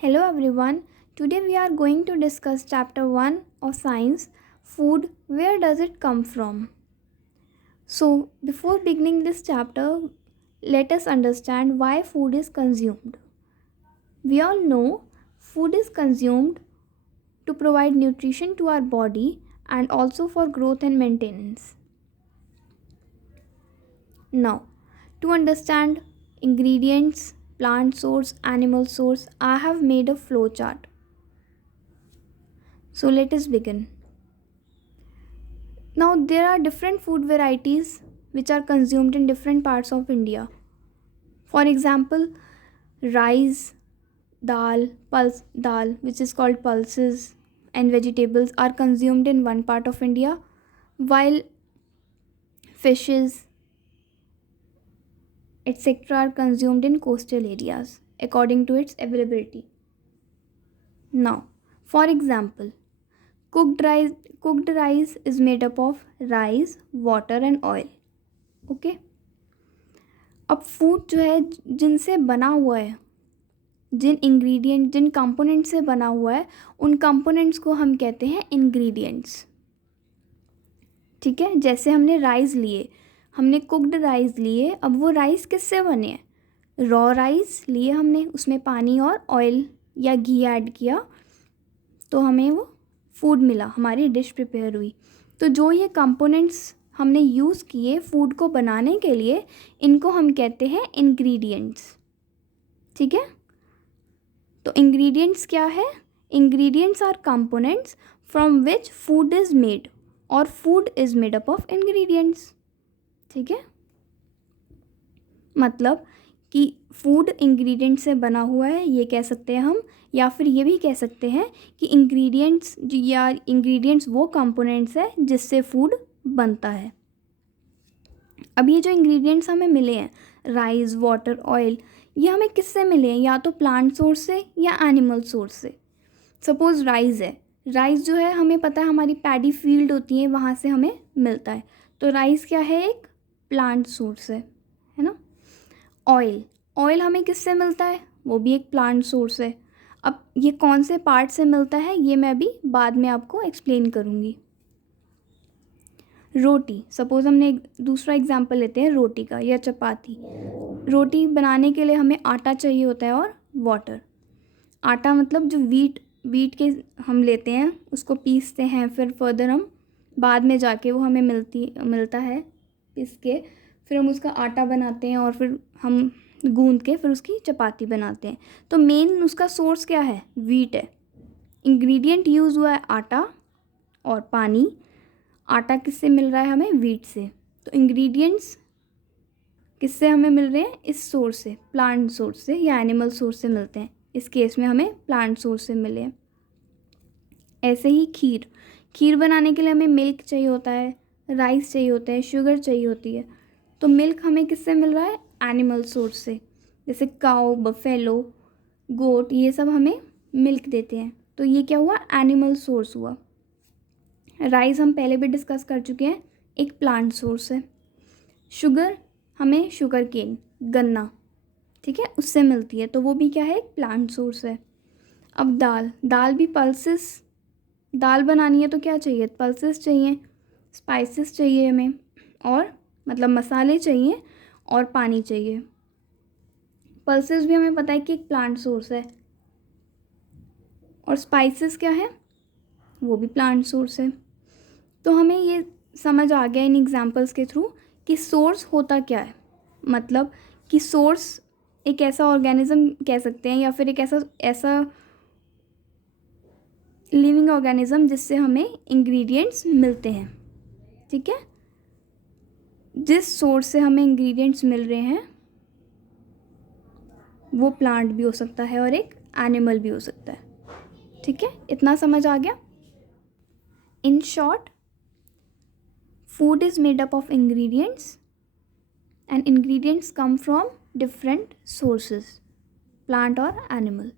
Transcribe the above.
Hello everyone. Today we are going to discuss chapter 1 of science, food. Where does it come from? So, before beginning this chapter, let us understand why food is consumed. We all know food is consumed to provide nutrition to our body and also for growth and maintenance. Now, to understand ingredients, plant source, animal source, I have made a flow chart. So let us begin. Now, there are different food varieties which are consumed in different parts of India. For example, rice, dal, which is called pulses, and vegetables are consumed in one part of India, while fishes, etc., are consumed in coastal areas according to its availability. Now, for example, cooked rice is made up of rice, water, and oil. Okay अब food जो है जिनसे बना हुआ है, जिन component से बना हुआ है, उन कंपोनेंट्स को हम कहते हैं इंग्रेडिएंट्स. ठीक है, जैसे हमने कुक्ड राइस लिए. अब वो राइस किससे बने हैं? रॉ राइस लिए हमने, उसमें पानी और ऑयल या घी ऐड किया तो हमें वो फूड मिला, हमारी डिश प्रिपेयर हुई. तो जो ये कंपोनेंट्स हमने यूज़ किए फूड को बनाने के लिए, इनको हम कहते हैं इंग्रेडिएंट्स. ठीक है, तो इंग्रेडिएंट्स क्या है? Ingredients are components from which food is made, और food is made up of ingredients. ठीक है, मतलब कि फूड इंग्रेडिएंट से बना हुआ है, ये कह सकते हैं हम. या फिर ये भी कह सकते हैं कि इंग्रेडिएंट्स वो कंपोनेंट्स है जिससे फूड बनता है. अब ये जो इंग्रेडिएंट्स हमें मिले हैं, राइस, वाटर, ऑयल, ये हमें किससे मिले हैं? या तो प्लांट सोर्स से या एनिमल सोर्स से. सपोज़ राइस है, राइस जो है हमें पता है हमारी पैडी फील्ड होती है, वहाँ से हमें मिलता है. तो राइस क्या है? एक प्लांट सोर्स है ना. ऑयल हमें किससे मिलता है? वो भी एक प्लांट सोर्स है. अब ये कौन से पार्ट से मिलता है ये मैं अभी बाद में आपको एक्सप्लेन करूँगी. रोटी, सपोज़ हमने एक दूसरा एग्जांपल लेते हैं रोटी का या चपाती. रोटी बनाने के लिए हमें आटा चाहिए होता है और वाटर. आटा मतलब जो वीट के हम लेते हैं, उसको पीसते हैं, फिर फर्दर हम बाद में जाके वो हमें मिलता है पीस के, फिर हम उसका आटा बनाते हैं और फिर हम गूंद के फिर उसकी चपाती बनाते हैं. तो मेन उसका सोर्स क्या है? वीट है. इंग्रेडिएंट यूज़ हुआ है आटा और पानी. आटा किससे मिल रहा है हमें? वीट से. तो इंग्रेडिएंट्स किससे हमें मिल रहे हैं? इस सोर्स से, प्लांट सोर्स से या एनिमल सोर्स से मिलते हैं. इस केस में हमें प्लांट सोर्स से मिले हैं. ऐसे ही खीर बनाने के लिए हमें मिल्क चाहिए होता है, राइस चाहिए होता है, शुगर चाहिए होती है. तो मिल्क हमें किससे मिल रहा है? एनिमल सोर्स से. जैसे काऊ, बफेलो, गोट, ये सब हमें मिल्क देते हैं. तो ये क्या हुआ? एनिमल सोर्स हुआ. राइस हम पहले भी डिस्कस कर चुके हैं, एक प्लांट सोर्स है. शुगर हमें शुगर केन, गन्ना, ठीक है, उससे मिलती है, तो वो भी क्या है? एक प्लांट सोर्स है. अब दाल भी पल्सेस. दाल बनानी है तो क्या चाहिए? पल्सेस चाहिए, स्पाइसेस चाहिए हमें, और मतलब मसाले चाहिए और पानी चाहिए. पल्सेस भी हमें पता है कि एक प्लांट सोर्स है, और स्पाइसेस क्या है? वो भी प्लांट सोर्स है. तो हमें ये समझ आ गया इन एग्जांपल्स के थ्रू कि सोर्स होता क्या है. मतलब कि सोर्स एक ऐसा ऑर्गेनिज्म कह सकते हैं, या फिर एक ऐसा लिविंग ऑर्गेनिज्म जिससे हमें इंग्रेडिएंट्स मिलते हैं. ठीक है, जिस सोर्स से हमें इंग्रेडिएंट्स मिल रहे हैं वो प्लांट भी हो सकता है और एक एनिमल भी हो सकता है. ठीक है, इतना समझ आ गया. In short, food is made up of ingredients, and ingredients come from different sources, plant or animal.